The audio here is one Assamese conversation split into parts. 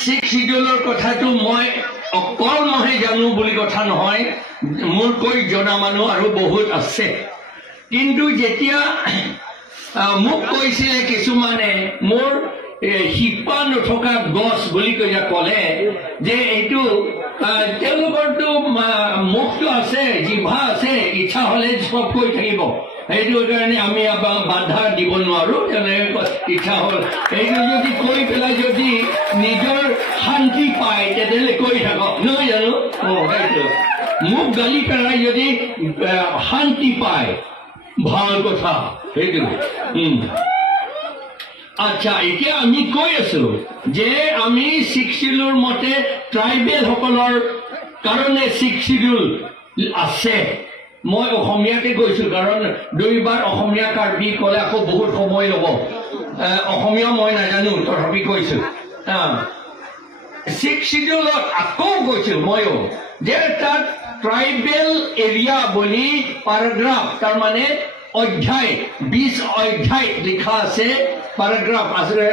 6 শিডিউলৰ কথাটো মই অকল মহে জানো বুলি কথা নহয়, মোৰ কৈ জনা মানুহ আৰু বহুত আছে। কিন্তু যেতিয়া মোক কৈছিলে কিছুমানে মোৰ শিপা নথকা গছ বুলি কৈ ক'লে যে এইটো তেওঁলোকৰতো মুখটো আছে, জিভা আছে, ইচ্ছা হলে চব কৈ থাকিব। সেইটো কাৰণে আমি বাধা দিব নোৱাৰো। ইচ্ছা হল এইটো যদি কৈ পেলাই যদি নিজৰ শান্তি পায় তেতিয়াহ'লে কৈ থাকক, নহয় জানো? সেইটো মোক গালি পেলাই যদি শান্তি পায় ভাল কথা। সেইটো আচ্ছা, এতিয়া আমি কৈ আছো যে আমি 6 শিডিউলৰ মতে ট্ৰাইবেল সকলৰ কাৰণে 6 শিডিউল আছে। মই অসমীয়াতে কৈছো কাৰণ দুইবাৰ অসমীয়া কাৰ্বি ক'লে আকৌ বহুত সময় ল'ব। অসমীয়া মই নাজানো, তথাপি কৈছো। 6 শিডিউলত আকৌ কৈছো ময়ো যে তাত ট্ৰাইবেল এৰিয়া বুলি পেৰাগ্ৰাফ, তাৰমানে অধ্যায় 20 অধ্যায় লিখা আছে। পেৰাগ্ৰাফ আছে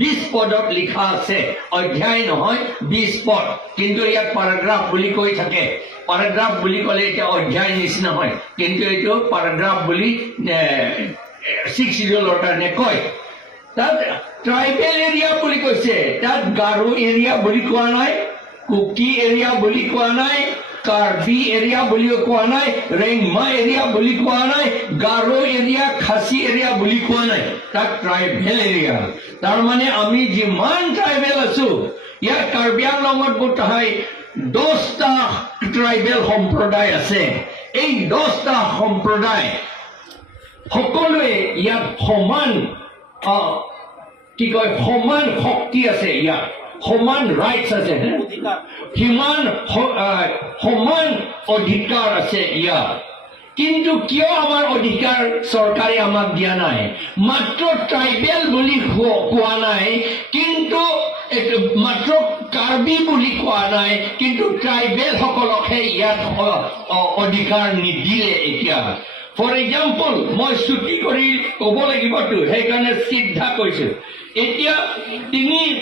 20 পদত লিখা আছে, অধ্যায় নহয় 20 পদ। কিন্তু ইয়াত পেৰাগ্ৰাফ বুলি কৈ থাকে। পেৰাগ্ৰাফ বুলি ক'লে এতিয়া অধ্যায় নিচিনা হয়, কিন্তু এইটো পেৰাগ্ৰাফ বুলি 6 শিডিউলৰ কাৰণে কয়। তাত ট্ৰাইবেল এৰিয়া বুলি কৈছে। তাত গাৰো এৰিয়া বুলি কোৱা নাই, কুকি এৰিয়া বুলি কোৱা নাই, কাৰ্বি এৰিয়া বুলিও কোৱা নাই, ৰেংমা এৰিয়া বুলি কোৱা নাই, গাৰো এৰিয়া, খাচী এৰিয়া বুলি কোৱা নাই। তাত ট্ৰাইবেল এৰিয়া। তাৰমানে আমি যিমান ট্ৰাইবেল আছো, ইয়াত কাৰ্বি আংলঙত গোটাই 10টা ট্ৰাইবেল সম্প্ৰদায় আছে। এই 10টা সম্প্ৰদায় সকলোৱে ইয়াত সমান সমান শক্তি আছে, ইয়াত সমান ৰাইটছ আছে, সমান অধিকাৰ আছে ইয়াত। কিন্তু কিয় আমাৰ অধিকাৰ চৰকাৰে আমাক দিয়া নাই? মাত্ৰ ট্ৰাইবেল বুলি কোৱা নাই, কিন্তু মাত্ৰ কাৰ্বি বুলি কোৱা নাই, কিন্তু ট্ৰাইবেল সকলকহে ইয়াত অধিকাৰ নিদিলে। এতিয়া ফৰ এক্সাম্পল মই ছুটি কৰি ক'ব লাগিবতো, সেইকাৰণে চিধা কৈছো। এতিয়া 3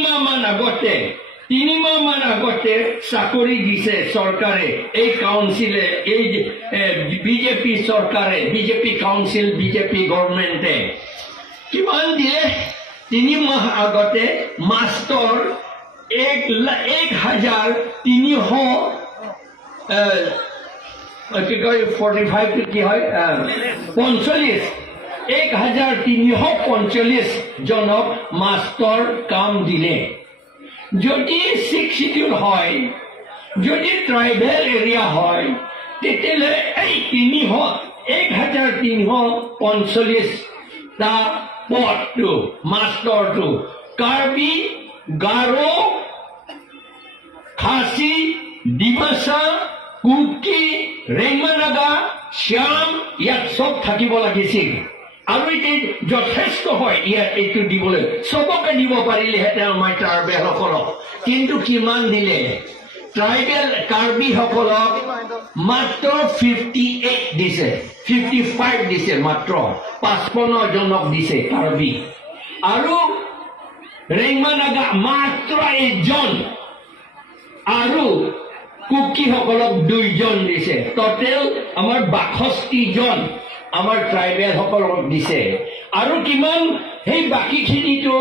মাহ মান আগতে চাকৰি দিছে চৰকাৰে, এই কাউন্সিলে, এই বিজেপি চৰকাৰে, বিজেপি কাউন্সিল, বিজেপি গভৰ্ণমেণ্টে কিমান দিয়ে? 3 মাহ আগতে মাষ্টৰ 1345 জনক মাষ্টৰ কাম দিলে। যদি 6 শিডিউল হয়, যদি ট্ৰাইবেল এৰিয়া হয়, তেতিয়াহ'লে এই 1345টা পদটো, মাষ্টৰটো কাৰ্বি, গাৰো, খাচী, ডিমাচা, কুকি, ৰেংমানাগা, শ্যাম, ইয়াত চব থাকিব লাগিছিল। আৰু এতিয়া যথেষ্ট হয় ইয়াত এইটো দিবলৈ, চবকে দিব পাৰিলেহেঁতেন আমাৰ ট্ৰাইবেল সকলক। কিন্তু কিমান দিলে? ট্ৰাইবেল কাৰ্বি সকলক মাত্ৰ 58 দিছে, 55 দিছে, মাত্ৰ 55 জনক দিছে কাৰ্বি। আৰু ৰেংমানাগা মাত্ৰ 1 জন, আৰু কুকি সকলক 2 জন দিছে। টোটেল আমাৰ 62 জন আমাৰ ট্ৰাইবেল সকলক দিছে। আৰু কিমান সেই বাকীখিনিতো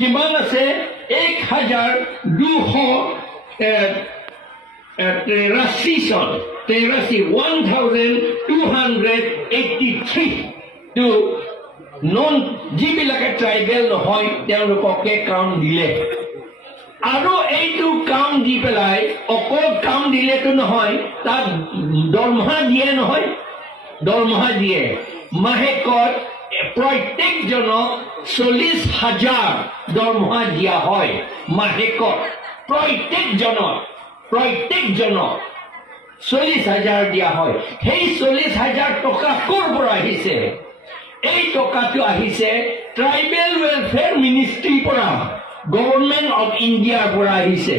কিমান আছে? 1283 টো নন, যিবিলাকে ট্ৰাইবেল নহয় তেওঁলোককে কাম দিলে। আৰু এইটো কাম দি পেলাই অকল কাম দিলেতো নহয়, তাত দৰমহা দিয়ে নহয়, দৰমহা দিয়ে। মাহেকত প্ৰত্যেকজনক 40,000 দৰমহা দিয়া হয় মাহেকত। প্ৰত্যেকজনক 40,000 দিয়া হয়। সেই 40,000 টকা ক'ৰ পৰা আহিছে? এই টকাটো আহিছে ট্ৰাইবেল ৱেলফেয়াৰ মিনিষ্ট্ৰীৰ পৰা, গভৰ্ণমেণ্ট অফ ইণ্ডিয়াৰ পৰা আহিছে,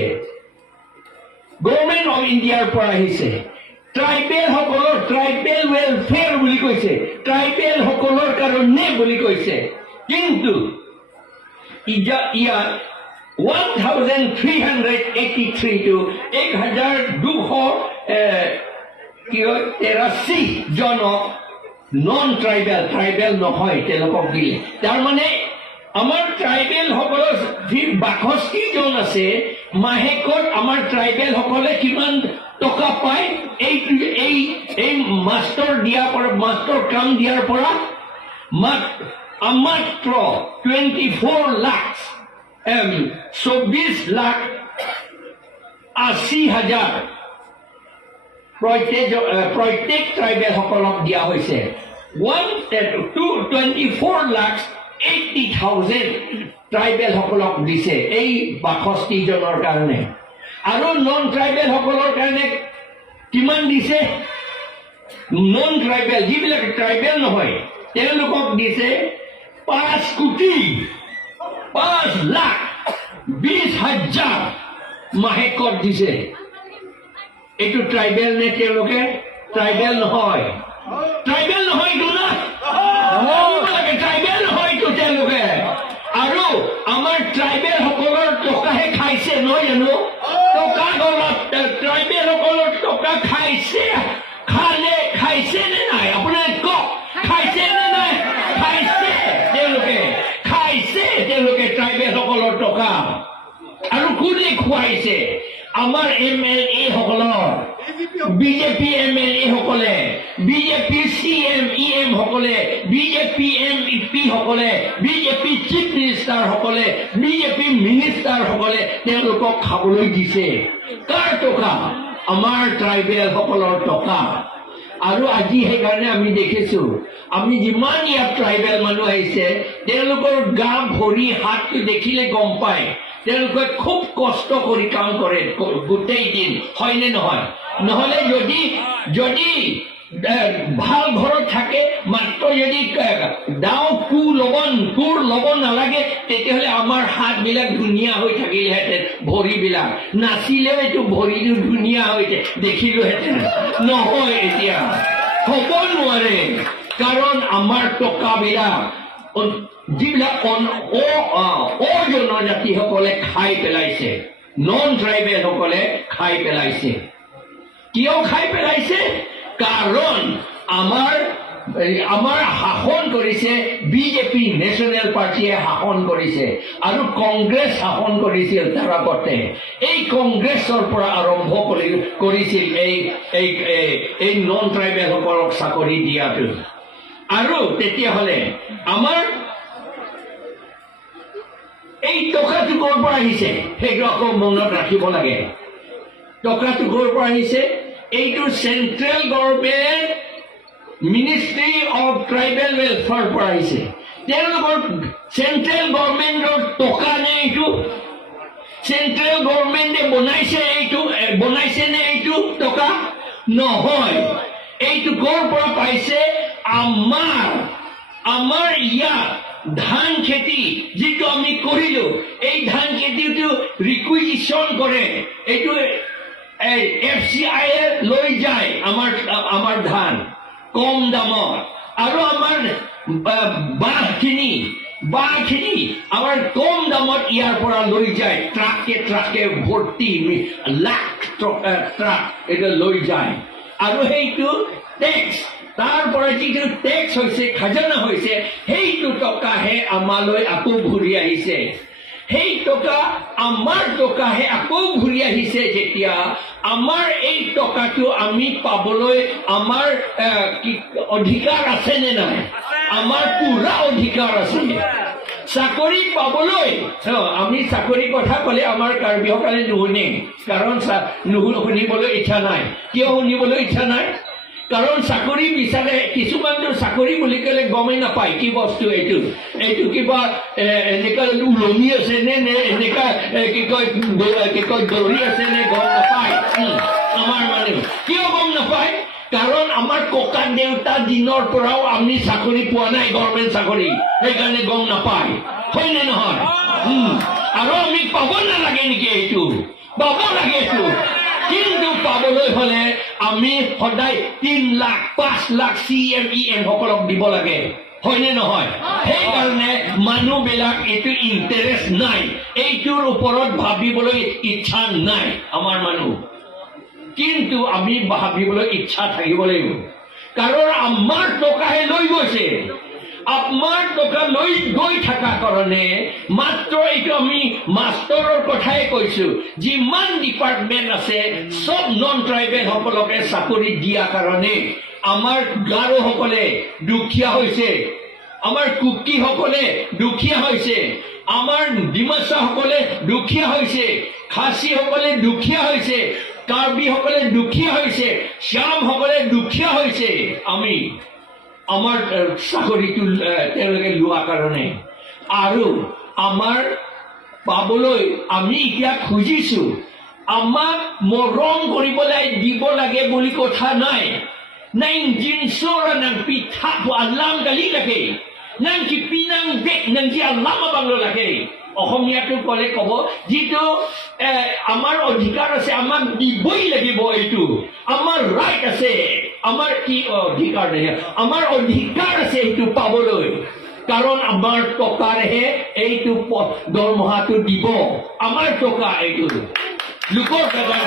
গভৰ্ণমেণ্ট অফ ইণ্ডিয়াৰ পৰা আহিছে। ট্ৰাইবেল সকলৰ ট্ৰাইবেল ৱেলফেয়াৰ বুলি কৈছে, ট্ৰাইবেল সকলৰ কাৰণে বুলি কৈছে। কিন্তু ইয়াত 1383 to 1283 জনক নন ট্ৰাইবেল নহয় তেওঁলোকক দিলে তাৰমানে আমাৰ ট্ৰাইবেল সকলৰ যি 62 জন আছে মাহেকত আমাৰ ট্ৰাইবেল সকলে কিমান টকা পায় এই মাষ্টৰ কাম দিয়াৰ পৰা মাত্ৰ 24 লাখ 24,80,000 প্ৰত্যেক ট্ৰাইবেল সকলক দিয়া হৈছে 24,80,000 ট্ৰাইবেল সকলক দিছে এই 62 জনৰ কাৰণে আৰু নন ট্ৰাইবেল সকলৰ কাৰণে কিমান দিছে নন ট্ৰাইবেল যিবিলাক ট্ৰাইবেল নহয় তেওঁলোকক দিছে 5,20,000 মাহেকত দিছে এইটো ট্ৰাইবেল নে তেওঁলোকে ট্ৰাইবেল নহয় ট্ৰাইবেল নহয়তো তেওঁলোকে আৰু আমাৰ ট্ৰাইবেল সকলৰ টকাহে খাইছে নহয় জানো টকা গলত ট্ৰাইবেল সকলৰ টকা খাইছে নে নাই আপোনাৰ কওক খাইছে নে নাই তেওঁলোকে ট্ৰাইবেল সকলৰ টকা আৰু কোনে খুৱাইছে আমাৰ MLA সকলৰ বিজেপি MLA সকলে বিজেপি CM EM সকলে বিজেপি MEP সকলে বিজেপি চিফ মিনিষ্টাৰ সকলে বিজেপি মিনিষ্টাৰ সকলে তেওঁলোকক খাবলৈ দিছে কাৰ টকা আমাৰ ট্ৰাইবেল সকলৰ টকা আৰু আজি সেইকাৰণে আমি দেখিছো আমি যিমান ইয়াত ট্ৰাইবেল মানুহ আহিছে তেওঁলোকৰ গা ভৰি হাতটো দেখিলে গম পায় তেওঁলোকে খুব কষ্ট কৰি কাম কৰে গোটেই দিন হয়নে নহয় নহলে যদি ভাল ঘৰত থাকে মাত্ৰ যদি কোৰ ল'ব নালাগে তেতিয়াহ'লে আমাৰ হাতবিলাক ধুনীয়া হৈ থাকিলেহেঁতেন ভৰিবিলাক নাচিলেও এইটো ভৰিটো ধুনীয়া হৈ দেখিলোহেঁতেন নহয় এতিয়া হ'ব নোৱাৰে কাৰণ আমাৰ টকাবিলাক যিবিলাক জনজাতিসকলে খাই পেলাইছে নন ট্ৰাইবেল সকলে খাই পেলাইছে কিয় খাই পেলাইছে কাৰণ আমাৰ শাসন কৰিছে বিজেপি নেশ্যনেল পাৰ্টিয়ে শাসন কৰিছে আৰু কংগ্ৰেছ শাসন কৰিছিল তাৰ আগতে এই কংগ্ৰেছৰ পৰা আৰম্ভ কৰিছিল এই নন ট্ৰাইবেল সকলক চাকৰি দিয়াটো আৰু তেতিয়াহ'লে আমাৰ এই টকাটো ক'ৰ পৰা আহিছে সেইটো আকৌ মনত ৰাখিব লাগে টকাটো ক'ৰ পৰা আহিছে এইটো central government ministry of tribal welfare পৰা আহিছে তেওঁলোকৰ চেন্ট্ৰেল গভৰ্ণমেণ্টৰ টকা নে এইটো চেন্ট্ৰেল গভৰ্ণমেণ্টে বনাইছে নে এইটো টকা নহয় এইটো ক'ৰ পৰা পাইছে আমাৰ ইয়াত ধান খেতি যিটো আমি কৰিলো এই ধান খেতিটো ৰিকুইজিশ্যন কৰে এইটো FCI লৈ যায় আমাৰ ধান কম দামত আৰু আমাৰ বাঁহখিনি আমাৰ কম দামত ইয়াৰ পৰা লৈ যায় ট্ৰাকে ভৰ্তি লাখ ট্ৰাক এইটো লৈ যায় আৰু সেইটো টেক্স তাৰ পৰা যিটো টেক্স হৈছে খাজানা হৈছে সেইটো টকাহে আমালৈ আকৌ ঘূৰি আহিছে সেই টকা আমাৰ টকাহে আকৌ ঘূৰি আহিছে যেতিয়া আমাৰ এই টকাটো আমি পাবলৈ আমাৰ অধিকাৰ আছে নে নাই আমাৰ পুৰা অধিকাৰ আছে চাকৰি পাবলৈ আমি চাকৰি কথা ক'লে আমাৰ কাৰ্বিসকলে নুশুনে কাৰণ শুনিবলৈ ইচ্ছা নাই কিয় শুনিবলৈ ইচ্ছা নাই কাৰণ চাকৰি বিচাৰে কিছুমানটো চাকৰি বুলি ক'লে গমেই নাপায় কি বস্তু এইটো কিবা এনেকুৱা ওলমি আছে নে এনেকুৱা কি কয় দৌৰি আছে নে গম নাপায় আমাৰ মানুহ কিয় গম নাপায় কাৰণ আমাৰ ককা দেউতা দিনৰ পৰাও আমি চাকৰি পোৱা নাই গভৰ্ণমেণ্ট চাকৰি সেইকাৰণে গম নাপায় হয়নে নহয় আৰু আমি পাব নালাগে নেকি এইটো পাব লাগে এইটো কিন্তু পাবলৈ হলে আমি সদায় 3 লাখ 5 লাখ CM EM সকলক দিব লাগে হয়নে নহয় সেইকাৰণে মানুহবিলাক এইটো ইণ্টাৰেষ্ট নাই এইটোৰ ওপৰত ভাবিবলৈ ইচ্ছা নাই আমাৰ মানুহ কিন্তু আমি ভাবিবলৈ ইচ্ছা থাকিব লাগিব কাৰণ আমাৰ টকাহে লৈ গৈছে আপোনাৰ টকা লৈ গৈ থকা কাৰণে মাত্ৰ এইটো আমি মাষ্টৰৰ কথাই কৈছো যিমান ডিপাৰ্টমেণ্ট আছে সব নন ট্ৰাইবেল সকলকে চাকৰি দিয়া কাৰণে আমাৰ গাৰোসকলে দুখীয়া হৈছে আমাৰ কুকিসকলে দুখীয়া হৈছে আমাৰ ডিমাচাসকলে দুখীয়া হৈছে খাচীসকলে দুখীয়া হৈছে কাৰ্বিসকলে দুখীয়া হৈছে শ্যামসকলে দুখীয়া হৈছে আমি আমাৰ চাকৰিটো তেওঁলোকে লোৱা কাৰণে আৰু আমাৰ পাবলৈ আমি এতিয়া খুজিছো আমাক মৰম কৰিবলৈ দিব লাগে বুলি কথা নাই nang jinsura nang pitha po alam dali lagi nang kipinang dek nang ji alam banglo lagi অসমীয়াটো কলে কব যেটো আমাৰ অধিকাৰ আছে আমাক দিবই লাগিব এইটো আমাৰ ৰাইট আছে আমাৰ কি অধিকাৰ নাই আমাৰ অধিকাৰ আছে এইটো পাবলৈ কাৰণ আমাৰ টকাৰেহে এইটো দৰমহাটো দিব আমাৰ টকা এইটো লোকৰ টকা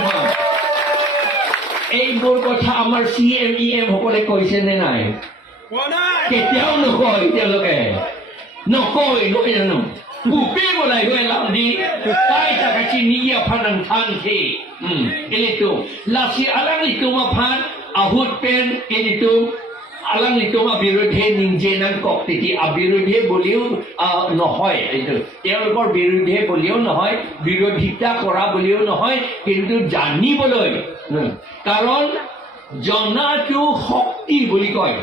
এইবোৰ কথা আমাৰ CMEM সকলে কৈছে নে নাই কেতিয়াও নকয় তেওঁলোকে নকয় নহয় জানো Bupe boleh gue lamdi, kai tak kacau ni ya panang tangki, itu. Lasi alang itu mapan, ahut pen itu, alang itu mah birodhe ninjenan kok titi, abirodhe boliau nohoi itu. Yang lekor birodhe boliau nohoi, birodhita kora boliau nohoi, কিন্তু জানি boloi. Karon jana tu hokti boli koi,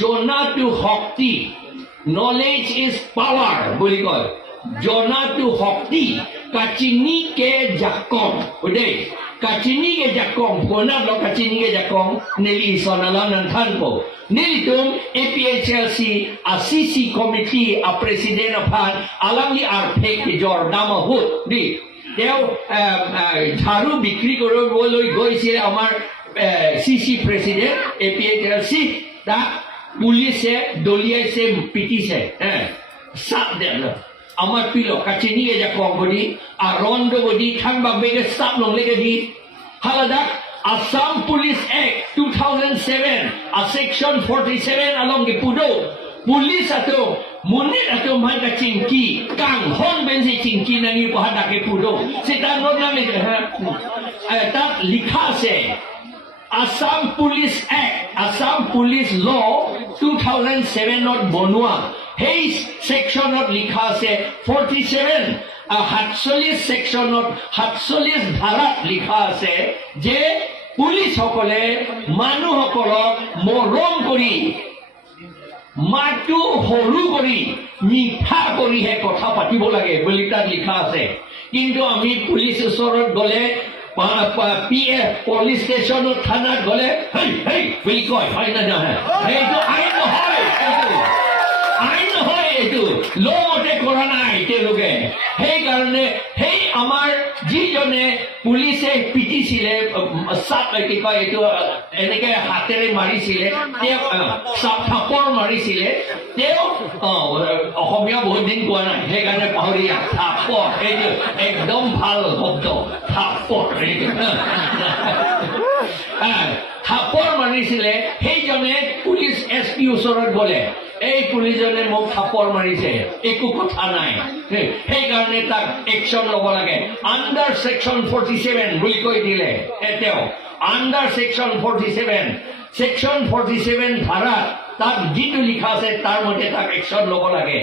jana tu hokti, knowledge is power boli koi. Jonatu hokti kacini ke jakong udah kacini ke jakong kona lo kacini ke jakong neli sonalan nan tanpo neli tum APHLC ACC committee a presiden aphan alangi arpek jor nama hut di teo jharu bikri koro boloi goise amar CC president APHLC ta police dolia se piti se sat de আমার পিলো কাছে নিয়ে যা কবডি আর রন্ড বডি থানবা বেগে স্টাপ লং লেগে দি Klar-Dak Assam Police Act 2007 a section 47 along the pudo police ato munit ato manga cingki kang hon bensi cingki nangi bahada ke pudo sita not nami tat likha se Assam Police Act Assam Police Law 2007 not bonua Hey section of likha se 47 48 section of 48 dharat likha se je police hokole manu hokolok morom kori matu horu kori mitha kori he kotha patibo lage boli tat likha ase kintu ami police usorot gole PF police station or thana gole hey boli koi hoy na na hey to ain no hoy আইন হয় এইটো লমতে কৰা নাই তেওঁলোকে সেইকাৰণে সেই আমাৰ যিজনে পুলিচে পিটিছিলে চাপ কি কয় এইটো এনেকে হাতেৰে মাৰিছিলে তেওঁ থাপৰ মাৰিছিলে তেওঁ অসমীয়া বহুত দিন কোৱা নাই সেইকাৰণে পাহৰিয়া থাপৰ এইটো একদম ভাল শব্দ থাপৰ থাপৰ মাৰিছিলে সেইজনে পুলিচ SP ওচৰত গ'লে এই পুলিজনে মোক থাপৰ মাৰিছে একো কথা নাই সেইকাৰণে তাক একশ্যন ল'ব লাগে আণ্ডাৰ সেকশ্যন 47 বুলি কৈ দিলে তেওঁ আণ্ডাৰ সেকশ্যন 47 সেকশ্যন 47 ধাৰা তাত যিটো লিখা আছে তাৰ মতে তাক একশ্যন ল'ব লাগে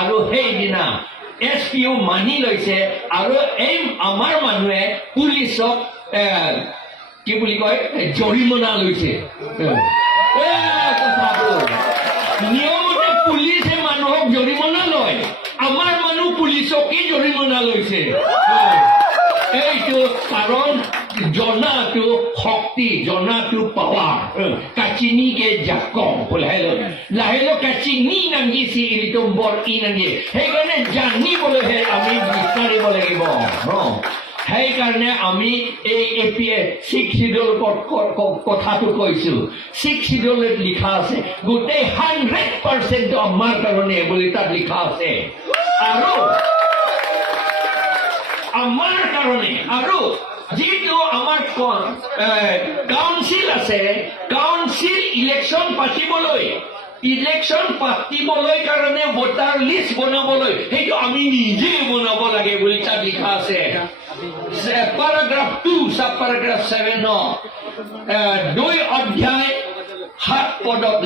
আৰু সেইদিনা SPO মানি লৈছে আৰু এই আমাৰ মানুহে পুলিচক কি বুলি কয় জৰিমনা লৈছে নিয়মতে পুলিচে মানুহক জৰিমনা লয় আমাৰ মানুহ পুলিচকে জৰিমনা লৈছে এইটো কাৰণ জনাটো শক্তি জনাটো পাৱাৰ কাচিনিকে জাকং লাহেলো কাচিনি নাঙ্গিছি ইটো বৰ ই নাঙ্গি সেইকাৰণে জানিবলৈহে আমি বিচাৰিব লাগিব সেইকাৰণে আমি এই এপিএ 6 শিডিউল কথাটো কৈছো 6 শিডিউলত লিখা আছে গোটেই 100% আমাৰ কাৰণে বুলি তাত লিখা আছে আৰু আমাৰ কাৰণে আৰু যিটো আমাৰ কাউন্সিল আছে কাউন্সিল ইলেকশ্যন পাতিবলৈ কাৰণে ভোটাৰ লিষ্ট বনাবলৈ সেইটো আমি নিজে বনাব লাগে বুলি তাত লিখা আছে paragraph 2 sub paragraph 7 2 অধ্যায় 7 পদত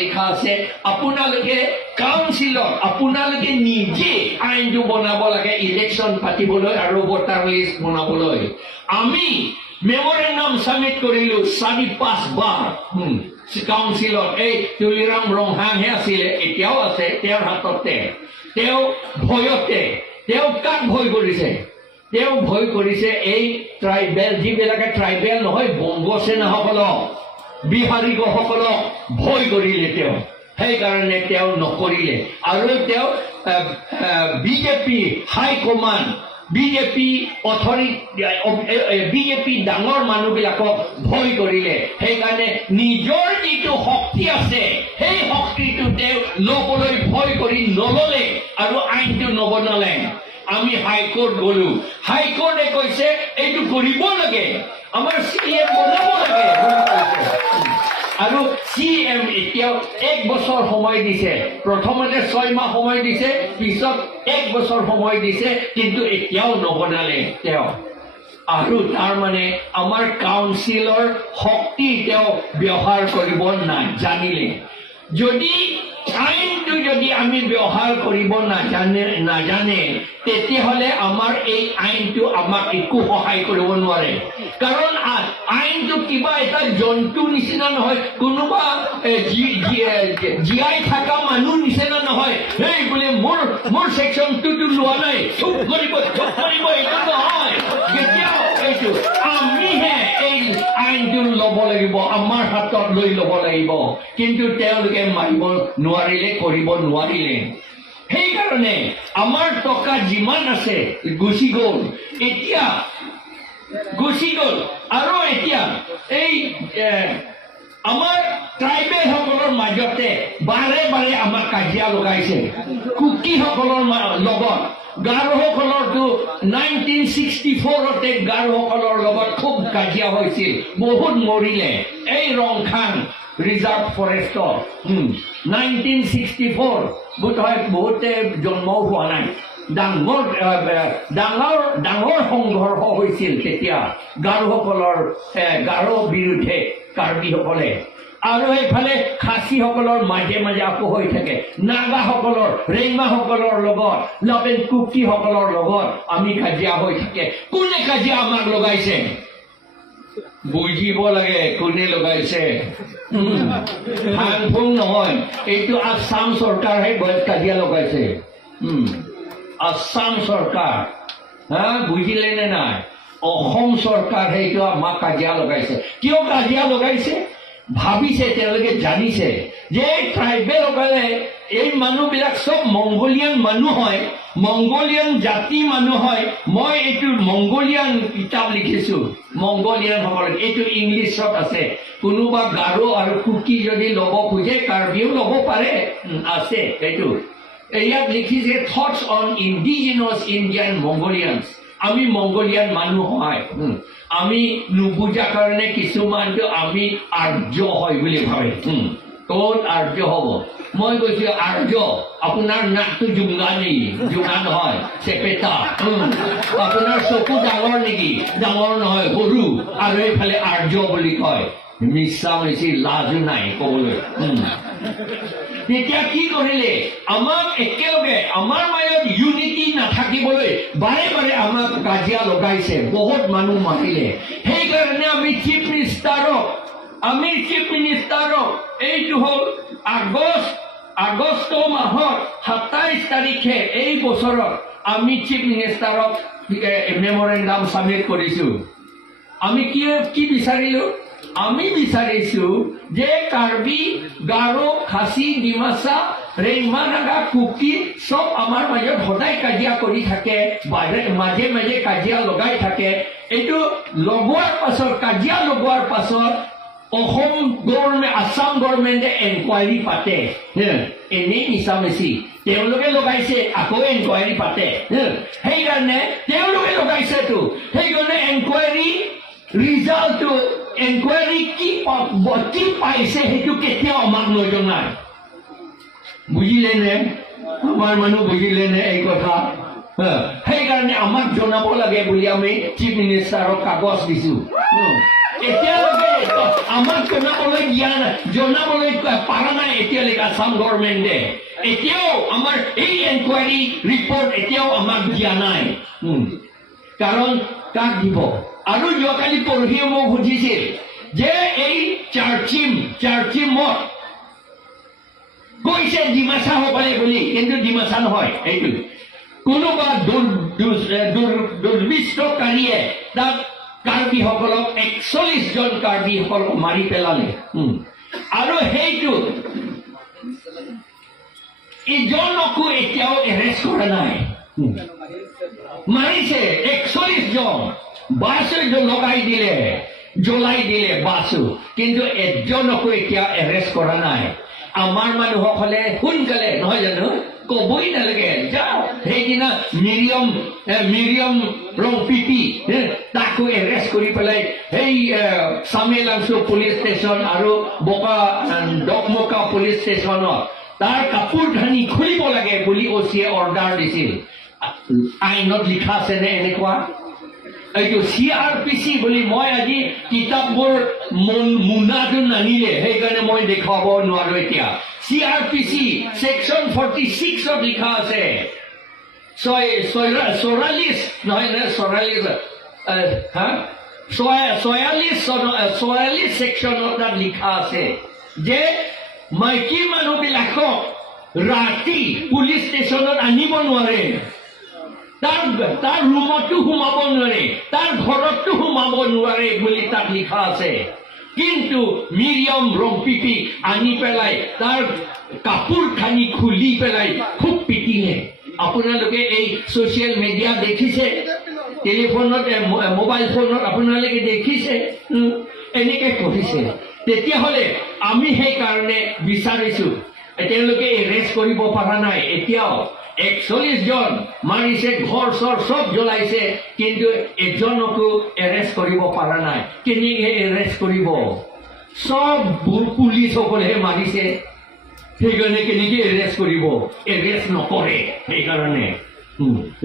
লিখা আছে আপোনালোকে কাউন্সিলত আপোনালোকে নিজে আইনটো বনাব লাগে ইলেকশ্যন পাতিবলৈ আৰু ভোটাৰ লিষ্ট বনাবলৈ আমি মেমৰেণ্ডাম সাবমিট কৰিলো 4-5 বাৰ কাউন্সিলত এই তুলিৰাম ৰংহাংহে আছিলে এতিয়াও আছে তেওঁৰ হাততে তেওঁ ভয়তে তেওঁ কাক ভয় কৰিছে তেওঁ ভয় কৰিছে এই ট্ৰাইবেল যিবিলাকে ট্ৰাইবেল নহয় বংগ সেনাসকলক বিহাৰীসকলক ভয় কৰিলে তেওঁ সেইকাৰণে তেওঁ নকৰিলে আৰু তেওঁ বিজেপি হাই কমাণ্ড বিজেপি বিজেপি ডাঙৰ মানুহবিলাকক ভয় কৰিলে সেইকাৰণে নিজৰ যিটো শক্তি আছে সেই শক্তিটো তেওঁ ল'বলৈ ভয় কৰি নললে আৰু আইনটো নবনালে আমি হাইকোৰ্ট গলো হাইকোৰ্টে কৈছে এইটো কৰিব লাগে আমাৰ CM বনাব লাগে আৰু CM এতিয়াও 1 বছৰ সময় দিছে প্ৰথমতে 6 মাহ সময় দিছে পিছত 1 বছৰ সময় দিছে কিন্তু এতিয়াও নবনালে তেওঁ আৰু তাৰ মানে আমাৰ কাউন্সিলৰ শক্তি তেওঁ ব্যৱহাৰ কৰিব নাজানিলে যদি আইনটো যদি আমি ব্যৱহাৰ কৰিব নাজানে তেতিয়াহ'লে আমাৰ এই আইনটো আমাক একো সহায় কৰিব নোৱাৰে কাৰণ আইনটো কিবা এটা জন্তু নিচিনা নহয় কোনোবা জীয়াই থকা মানুহ নিচিনা নহয় এই বোলে মোৰ সেকশ্যনটো লোৱা নাই চুপ কৰিব এইটো নহয় কেতিয়াও এইটো আমিহে এই আইনটো ল'ব লাগিব আমাৰ হাতত লৈ ল'ব লাগিব কিন্তু তেওঁলোকে মাৰিব নোৱাৰিলে কৰিব নোৱাৰিলে সেইকাৰণে আমাৰ টকা যিমান আছে গুচি গ'ল আৰু এতিয়া এই আমাৰ ট্ৰাইবেল সকলৰ মাজতে বাৰে বাৰে আমাক কাজিয়া লগাইছে কুকিসকলৰ লগত গাৰোসকলৰতো 1964তে গাৰোসকলৰ লগত খুব কাজিয়া হৈছিল বহুত মৰিলে এই ৰংখাং ৰিজাৰ্ভ ফৰেষ্টৰ 1964 বোধহয় বহুতে জন্মও হোৱা নাই ডাঙৰ সংঘৰ্ষ হৈছিল তেতিয়া গাৰো বিৰুদ্ধে কাৰ্বিসকলে আৰু এইফালে খাচীসকলৰ মাজে মাজে আকৌ হৈ থাকে নাগাসকলৰ ৰেংমাসকলৰ লগত লবেন কুকিসকলৰ লগত আমি কাজিয়া হৈ থাকে কোনে কাজিয়া আমাক লগাইছে বুজিব লাগে কোনে লগাইছে ফাংফুং নহয় এইটো আসাম চৰকাৰহে কাজিয়া লগাইছে আসাম চৰকাৰ বুজিলে নে নাই অসম চৰকাৰ সেইটো আমাক কাজিয়া লগাইছে কিয় কাজিয়া লগাইছে ভাবিছে তেওঁলোকে জানিছে যে ট্ৰাইবেলসকলে এই মানুহবিলাক চব মংগোলিয়ান মানুহ হয় মংগোলিয়ান জাতি মানুহ হয় মই এইটো মংগোলিয়ান কিতাপ লিখিছো মংগোলিয়ান সকল এইটো ইংলিছত আছে কোনোবা গাৰো আৰু কুকি যদি ল'ব খোজে কাৰ্বিও ল'ব পাৰে আছে এইটো ইয়াত লিখিছে থটছ অন ইণ্ডিজিনাছ ইণ্ডিয়ান মংগোলিয়ানছ আমি মংগোলিয়ান মানুহ হয় আমি নুবুজা কাৰণে কিছুমানটো আমি আৰ্য হয় বুলি ভাবে ক'ত আৰ্য হ'ব মই কৈছো আৰ্য আপোনাৰ নাকটো জুংগা নেকি জুংগা নহয় চেপেটা আপোনাৰ চকু ডাঙৰ নেকি ডাঙৰ নহয় সৰু আৰু এইফালে আৰ্য বুলি কয় মিছা মিছি লাজো নাই ক'বলৈ তেতিয়া কি কৰিলে আমাক একেলগে আমাৰ মাজত ইউনিটি নাথাকিবলৈ বাৰে বাৰে আমাক কাজিয়া লগাইছে বহুত মানুহ মাতিলে সেইকাৰণে আমি চিফ মিনিষ্টাৰক এইটো হ'ল আগষ্ট মাহৰ 27 তাৰিখে এই বছৰত আমি চিফ মিনিষ্টাৰক মেমৰেণ্ডাম সাবমিট কৰিছো আমি কি বিচাৰিলো আমি বিচাৰিছো যে কাৰ্বি গাৰো খাচী ডিমাচা ৰেংমা নাগা কুকি সব আমাৰ মাজত সদায় কাজিয়া কৰি থাকে মাজে মাজে কাজিয়া লগাই থাকে এইটো লগোৱাৰ পাছত কাজিয়া লগোৱাৰ পাছত অসম গভৰ্ণমেণ্ট আসাম গভৰ্ণমেণ্টে এনকুৱাৰী পাতে এনেই মিছামিছি তেওঁলোকে লগাইছে আকৌ এনকুৱাৰী পাতে সেইকাৰণে তেওঁলোকে লগাইছেতো সেইকাৰণে এনকুৱাৰী ৰিজাল্টটো এনকুৱাৰী কি পাইছে সেইটো কেতিয়াও আমাক নজনায় বুজিলে নে আমাৰ মানুহ বুজিলে নে এই কথা সেইকাৰণে আমাক জনাব লাগে বুলি আমি চিফ মিনিষ্টাৰক কাগজ দিছো এতিয়ালৈকে আমাক জনাবলৈ পাৰা নাই এতিয়ালৈকে আসাম গভৰ্ণমেণ্টে এতিয়াও আমাৰ এই এনকুৱাৰী ৰিপৰ্ট এতিয়াও আমাক দিয়া নাই কাৰণ কাক দিব আৰু যোৱাকালি পৰহিয়ে মোক সুধিছিল যে এই চাৰ্চিমত কৈছে ডিমাচা সকলে বুলি কিন্তু ডিমাচা নহয় এইটো কোনোবা দুৰ্বৃষ্টকাৰীয়ে তাত কাৰ্বিসকলক 41 জন কাৰ্বিসকলক মাৰি পেলালে আৰু সেইটো ইজনকো এতিয়াও এৰেষ্ট কৰা নাই মাৰিছে 41 জন বাছ লগাই দিলে জ্বলাই দিলে বাছো কিন্তু এজনকো এতিয়া এৰেষ্ট কৰা নাই আমাৰ মানুহসকলে সোনকালে নহয় জানো কবই নালাগে যাও সেইদিনা মিৰিয়ম ৰংপিপি তাকো এৰেষ্ট কৰি পেলাই সেই চামেলাংচু পুলিচ ষ্টেচন আৰু ডকমকা পুলিচ ষ্টেচনত তাৰ কাপোৰ কানি খুলিব লাগে বুলি অচিয়ে অৰ্ডাৰ দিছিল আইনত লিখা আছে নে এনেকুৱা এইটো CRPC বুলি মই আজি কিতাপবোৰ মুনাটো নানিলে সেইকাৰণে মই দেখুৱাব নোৱাৰো এতিয়া CRPC সেকশন 46ত লিখা আছে 44 নহয় নে 44 সেকশনত তাত লিখা আছে যে মাইকী মানুহবিলাকক ৰাতি পুলিচ ষ্টেচনত আনিব নোৱাৰে তাৰ ৰুমতো সোমাব নোৱাৰে তাৰ ঘৰতো সোমাব নোৱাৰে বুলি তাত লিখা আছে কিন্তু মিৰিয়ম ৰংপিপি আনি পেলাই তাৰ কাপোৰ খানি খুলি পেলাই খুব পিটিলে আপোনালোকে এই ছ'চিয়েল মিডিয়া দেখিছে টেলিফোনত মোবাইল ফোনত আপোনালোকে দেখিছে এনেকে কৰিছে তেতিয়াহ'লে আমি সেইকাৰণে বিচাৰিছো তেওঁলোকে এৰেষ্ট কৰিব পৰা নাই এতিয়াও 41 জন মাৰিছে ঘৰ চৰ সব জ্বলাইছে কিন্তু এজনকো এৰেষ্ট কৰিব পৰা নাই কেনেকৈ এৰেষ্ট কৰিব সব পুলিচ সকলেহে মাৰিছে সেইকাৰণে কেনেকৈ এৰেষ্ট কৰিব এৰেষ্ট নকৰে সেইকাৰণে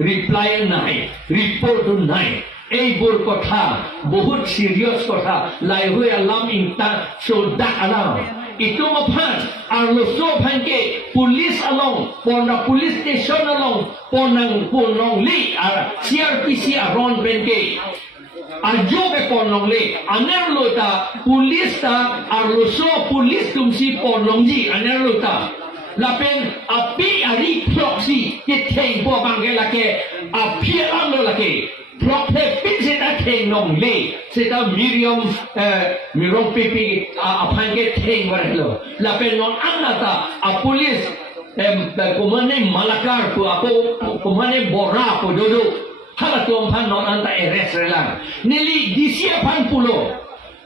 ৰিপ্লাই নাই ৰিপৰ্টো নাই এইবোৰ কথা বহুত চিৰিয়াছ কথা লাইহুই আলাম ইনটা চৌদা আলাম itu mapan arloso panke polis along pona police station along ponong li CRPC aron benke ajo be ponong li anerlota police ta arloso police tumsi ponong ji anerlota lapen api ari proxy ke theng po bangela ke api amlo lake Prophe pinsita theng nong le sita mirong pipi aphange theng barelo lapen non anata a police kumane malakar ko apo kumane bora ko dodo hala tom phan non anta arrest relang nili disia phan pulo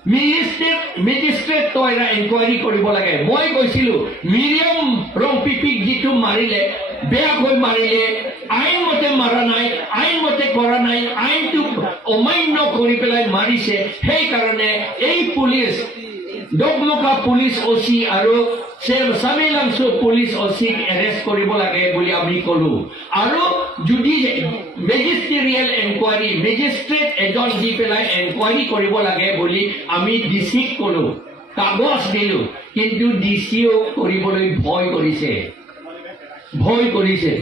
Magistrate toira inquiry koriব লাগে মই কৈছিলো মিৰিয়ম ৰংপিপি জিতু মাৰিলে বেয়া হৈ মাৰিলে আইন মতে মাৰা নাই আইন মতে কৰা নাই আইনটো অমান্য কৰি পেলাই মাৰিছে সেই কাৰণে এই পুলিচ ডগমকা পুলিচ ওসি আৰু সামেলাংচু পুলিচ ওসিক এৰেষ্ট কৰিব লাগে বুলি আমি কলো আৰু যদি মেজিষ্ট্ৰিয়েল এনকুৱাৰী মেজিষ্ট্ৰেট এজন দি পেলাই এনকুৱাৰী কৰিব লাগে বুলি আমি ডিচিক কলো কাগজ দিলো কিন্তু ডিচিও কৰিবলৈ ভয় কৰিছে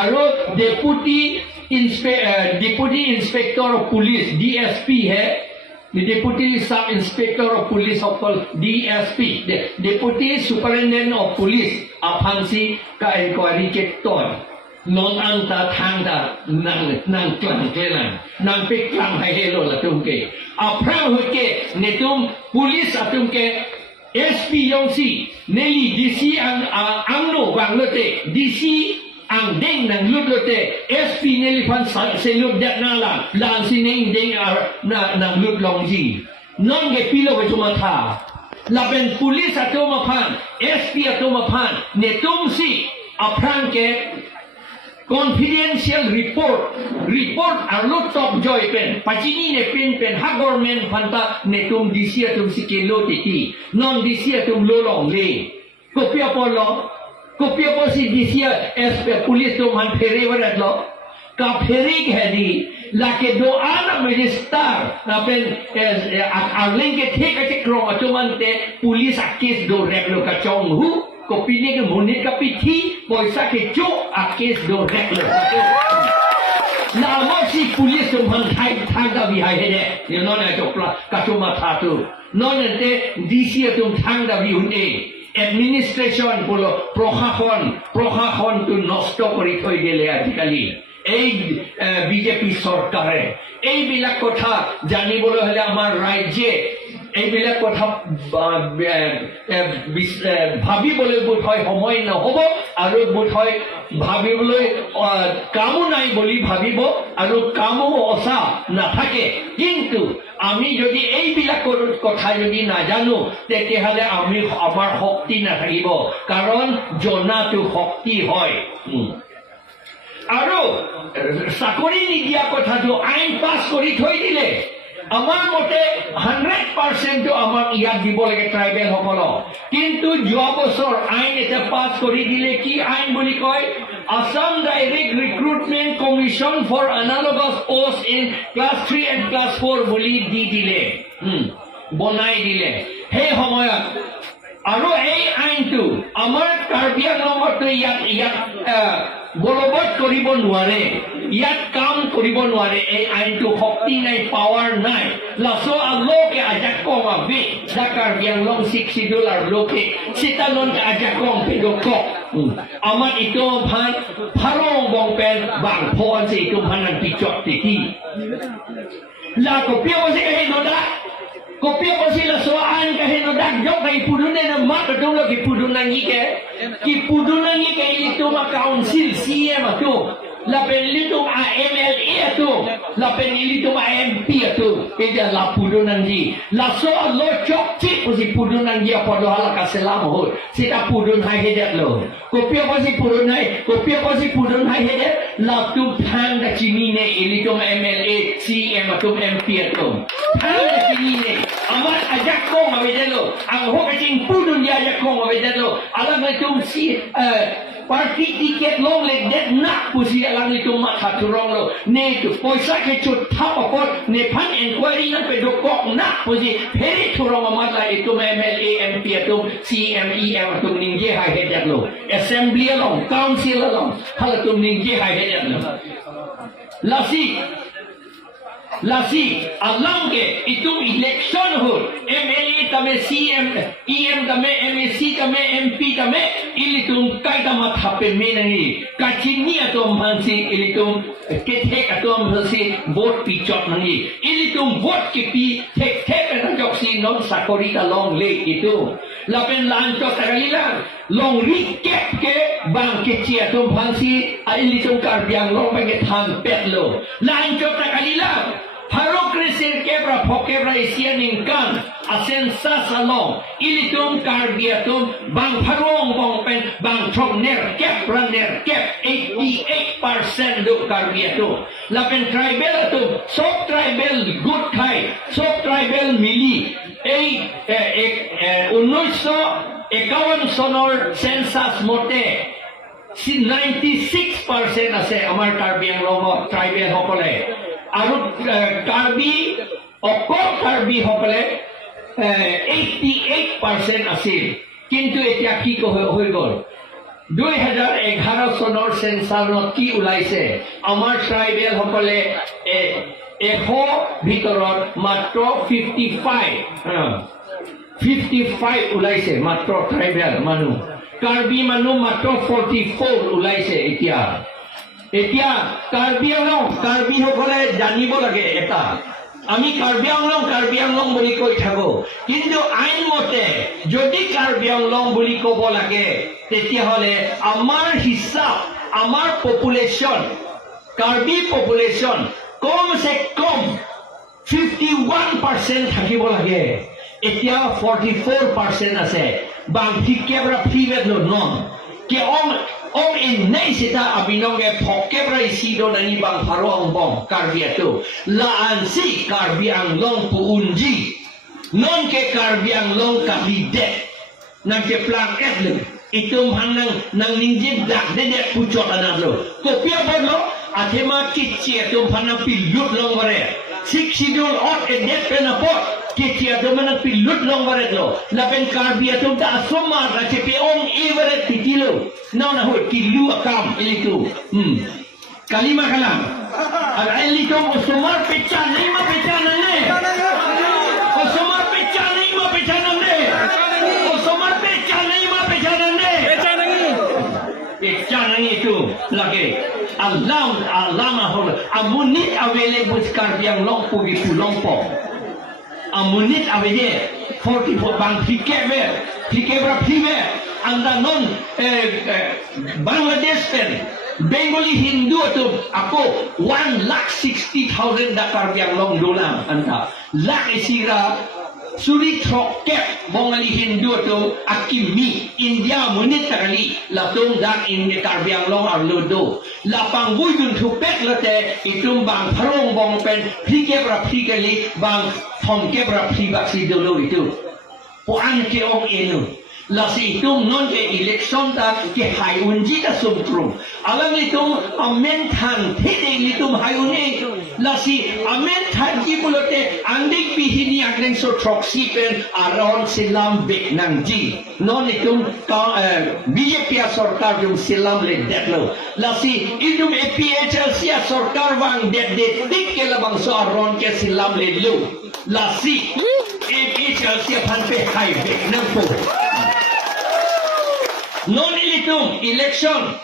আৰু deputy inspector of police DSP হে Deputy Sub Inspector of Police of DSP, Deputy Superintendent of Police, Apansi ka inquiry ke ton. Non anta thangda nang klang kelang, nang peklang hai helo la tumke. Aprang hoke netum police atumke SP Yongsi Nelly DC ang no banglote DC ang ding nang lutote SP Nelly fan selut dat nala lang sining ding nang lut longji non ge pilo ke cuma tha laben pulis atau mapan SP atau mapan netum si apran ke confidential report arlo top joy pen pachini ne pen ha government phanta netum DC atum sikelo titi non DC atum lolong le kopia polo si DC SP pulis tu man fere warat lo ka fere khadi lake do ana minister apen arling ke thek ate krong atumante pulis akis do reglo ka chong hu kopi ni ke monit ka pithi poisa ke cho akis do reglo na mo si pulis tu man thai da bi hai de you know na to ka chuma tha tu non te DC atum thang da bi hunde administration bolo প্রশাসন তো নষ্ট কৰি থৈ দিলে আজিকালি এই বিজেপি চৰকাৰে এইবিলাক কথা জানিবলৈ হলে আমাৰ ৰাজ্যে এইবিলাক কথা ভাবিবলৈ বোধ হয় সময় নহব আৰু বোধ হয় ভাবিবলৈ কামো নাই বুলি ভাবিব আৰু কামো অসা নাথাকে কিন্তু আমি যদি এইবিলাকৰ কথা যদি নাজানো তেতিয়াহলে আমি আমাৰ শক্তি নাথাকিব কাৰণ জনাটো শক্তি হয় আৰু চাকৰি নিদিয়া কথাটো আইন পাছ কৰি থৈ দিলে আমাৰ মতে 100% আমাৰ ইয়াত দিব লাগে ট্ৰাইবেল সকলক কিন্তু যোৱা বছৰ আইন এটা পাছ কৰি দিলে কি আইন বুলি কয় Assam Direct Recruitment Commission for Analogous Posts in Class 3 and Class 4 বুলি দি দিলে বনাই দিলে সেই সময়ত আৰু এই আইনটো আমাৰ কাৰ্বি আংলঙতো ইয়াত বলবৎ কৰিব নোৱাৰে ইয়াত কাম কৰিব নোৱাৰে এই আইনটো শক্তি নাই পাৱাৰ নাই লাসো আলোকে ajak kong abi dakar yang long $60 loke sitanon ka ajak kong pedokok amat itu phan pharong bong pen bang phon se itu phanan pichot titi la kopia wase kahe noda kopia wase la soan kahe noda jok kai pudune na mat dong lo ki pudunangi ke itu ma council CM tu la penlitum a MLA tu la penlitum a MP tu ida la pudunangi la so lo chok chip si pudunangi apa do hala kaselam ho sita pudun hai hedet lo kopia si pudun hai hedet la tu thang da chini ne ilitum MLA CM tu MP tu thang da chini ne amat ajak ko mabedelo ang ho kaching pudun dia ajak ko mabedelo ala tu si party tiket long le det nak pusi alang itu mat haturong lo ne tu poisa ke chut thap apot ne phan inquiry na pe dokok nak pusi pheri thurong amat la itu MLA MP tu CMEM tu ningje ha hedat lo assembly lo council lo hal tu ningje ha hedat lo lasi alang ke itu election ho MLA tame CM EM tame MEC tame MP tame ilitum kaita mat hape menangi kachini atom hansi ilitum ketek atom hansi vote pichot nangi ilitum vote kepi tek na joksi non sakorita long le itu lapen lancho tagalila long recap ke bang kechi atom hansi ilitum karbiang long banget han petlo lancho tagalila Harokresin kebra pokebra isian ingkan asen sasalong ilitum karbiatum bang parong bong pen bang chong ner kep 88% do karbiatum lapen tribal atum sok tribal good kai sok tribal mili ei 1951 sonor census mote 96% আছে আমাৰ কাৰ্বি আংলঙত ট্ৰাইবেল সকলে আৰু কাৰ্বি সকলে 88% আছিল কিন্তু এতিয়া কি হৈ গ'ল 2011 চনৰ সেন্সাছত কি ওলাইছে আমাৰ ট্ৰাইবেল সকলে 100 ভিতৰত মাত্ৰ 55 ওলাইছে মাত্ৰ ট্ৰাইবেল মানুহ কাৰ্বি মানুহ মাত্ৰ 44 ওলাইছে এতিয়া কাৰ্বি সকলে জানিব লাগে এটা আমি কাৰ্বি আংলং বুলি কৈ থাকো কিন্তু আইন মতে যদি কাৰ্বি আংলং বুলি ক'ব লাগে তেতিয়াহ'লে আমাৰ হিচাপ আমাৰ পপুলেশ্যন কাৰ্বি পপুলেশ্যন কমসে কম 51% থাকিব লাগে এতিয়া 44% আছে বাং ঠিকেবৰা ফিবেলো non K Om inay sita abinongge pokebra isido nani bang haro ang bong karbi ato laan si karbi ang long puunji non ke karbi ang long kabide nang ke plang etlo itum hanang nang ninjib dak dede pucot anadlo kopia bodlo atema kitchi atum hanang pilut long bare sik sidul ot edet penapot kitchi atum hanang pilut long bare lo lapen karbi atum da asoma racepe om iveret titilo Now na hot kilu akam elitu. Kalima kalam. Al elitu osomar pecha nahi ma pecha nane. Osomar pecha nahi ma pecha nane. Osomar pecha nahi ma pecha nane. Pecha nahi itu lagi. Allah mahor. Amunit available sekarang yang long pergi pulang po. Amunit available 44 bang fikir berapa anda non Bangladesh pen Bengali Hindu tu aku 1,60,000 dakar yang long dolam anda lak isira suri troket Bengali Hindu tu akimi India munit kali latung dak in dakar yang long arlodo lapang buyun thupet late itum bang tharong bong pen fikebra fikeli bang thongkebra fibaksi dolo itu puan ke ong enu Lasi itum non ke election ta ke hayunji ta sumtrum. Alam itum amentan hede itum hayuni. Lasi amentan ki bulote andik bihini agren so troxy pen around silam bek nangji. Non itum BJP sarkar jum silam le detlo. Lasi itum APHLC sarkar wang det tik ke labang so around ke silam le lu. Lasi APHLC pan pe hay bek nangpo. Non ilitum election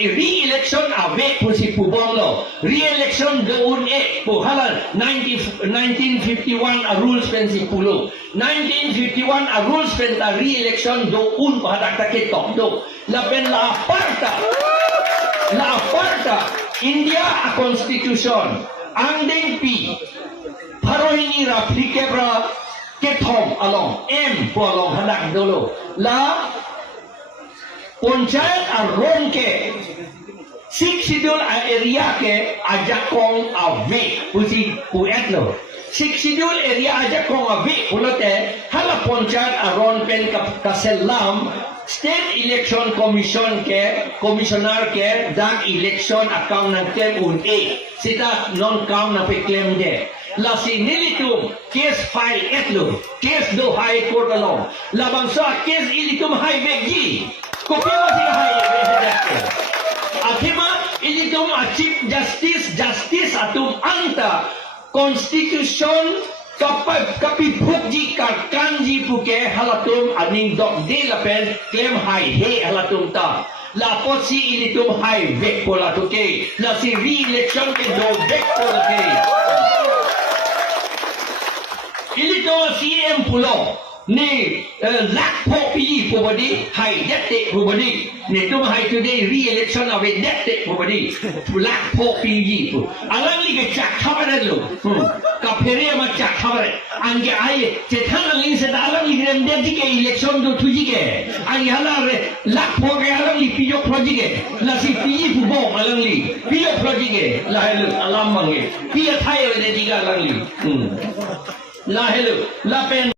re-election abe pusi pubonglo re-election doon puhalan 1951 a rules pensi pulo 1951 a rules pen a re-election doon pahadak take tokdo lapen la aparta India a constitution andeng pi parohini ra plikebra Kethan along po along hadak dolo la Panchayat aron ke sik sidul area ke ajakong ave pusi puet lo sik sidul area ajakong ave pulote hala panchayat aron pen kaselam state election commission ke commissioner ke dan election account ng tem un sita non count na pe claim de la sinilitum case file etlo case do high court along labang sa case ilitum high begi Kopi masih hai akhirnya ini tu Chief Justice atau anta Constitution kapi bukji kanji puke halatum aning dok de lapen claim hai he halatum ta la posi ini tu hai vek pola tuke la si re-election ke do vek pola ke ini tu CM pulau ni lak popi pobadi hai dette pobadi ni tu hai today re-election ave dette pobadi lak popi pu alang li ke chak khabar lo ka phere ma chak khabar ange ai Kethan ling se alang li rem de ke election do thuji ke ai hala re lak po ke alang li pijo proji ke la si pi pu bo alang li pijo proji ke la hello alam mangi pi thai de diga alang li la hello la pen